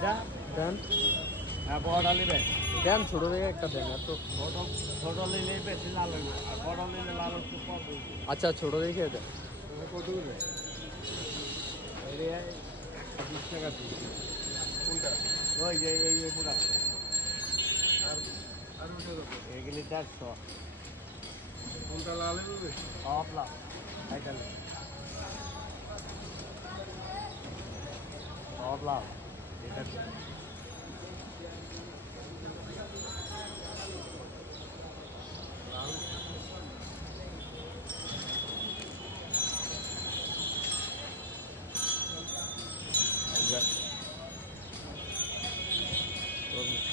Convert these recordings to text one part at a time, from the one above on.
এটা দেন। হ্যাঁ বড়টা নেবেন দেন ছোট থেকে একটা দেন এত। ছোট নিলে বেশি লাল হইবে আর বড় নিলে লাল একটু কম হইবে। আচ্ছা ছোট দেখে দেন। কত করে? এই 120 টাকা দিই। কোনটা? ওই যে এই পুরা। আর ওটা কত? এগুলি 400। কোনটা লাল হইবে? সব লাল। এইটা নেই। সব লাল। এটা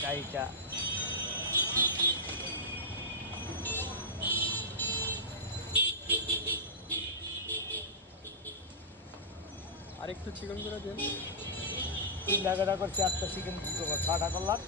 কাইটা আর একটু চিকেন করে দেন। 3 টাকা করে 4টা চিকেন দিতে পারো 6 টাকা করলাম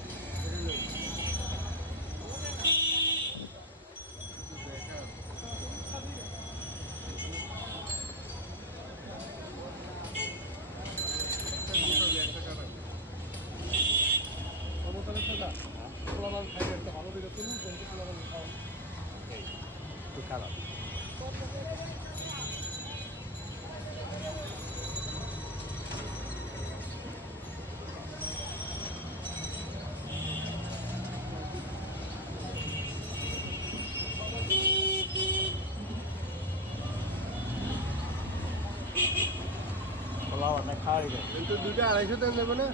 একটু খারাপ খাওয়াইবে কিন্তু 2টা 250 দেন দেবে না?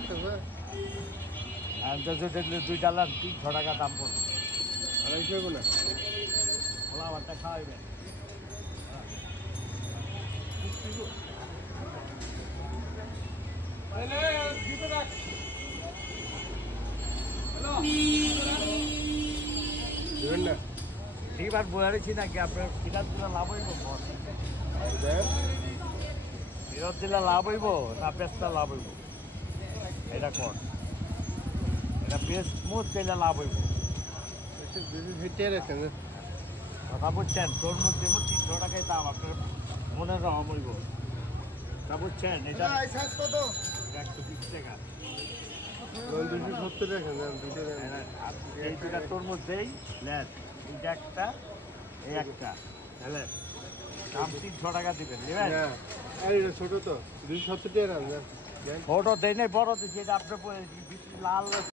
আর যদি দেখলে 2 ডালার 300 টাকা দাম পড়বে 250 গুলো। খোলা ভাতটা খাওয়াইবে দেবেন না? এবার বয়ারেছি নাকি আপনার ফিরাত দিলে লাভ হইব ফেরত দিলে লাভ হইব না পেঁচটা লাভ হইব এটা কর এটা পেঁচ মুখ দিলে লাভ হইব কথা বুঝছেন তোর মধ্যে 300 টাকায় দাম আপনার মনে রহম হইব তা বুঝছেন এটা 120 টাকা এই দুটা তোর মধ্যেই লেট এইটা একটা এই একটা হ্যাঁ দাম 300 টাকা দিবেন ছোট তো 270 টাকা। ছোট দেয় নাই বড় দিচ্ছি এটা আপনার লাল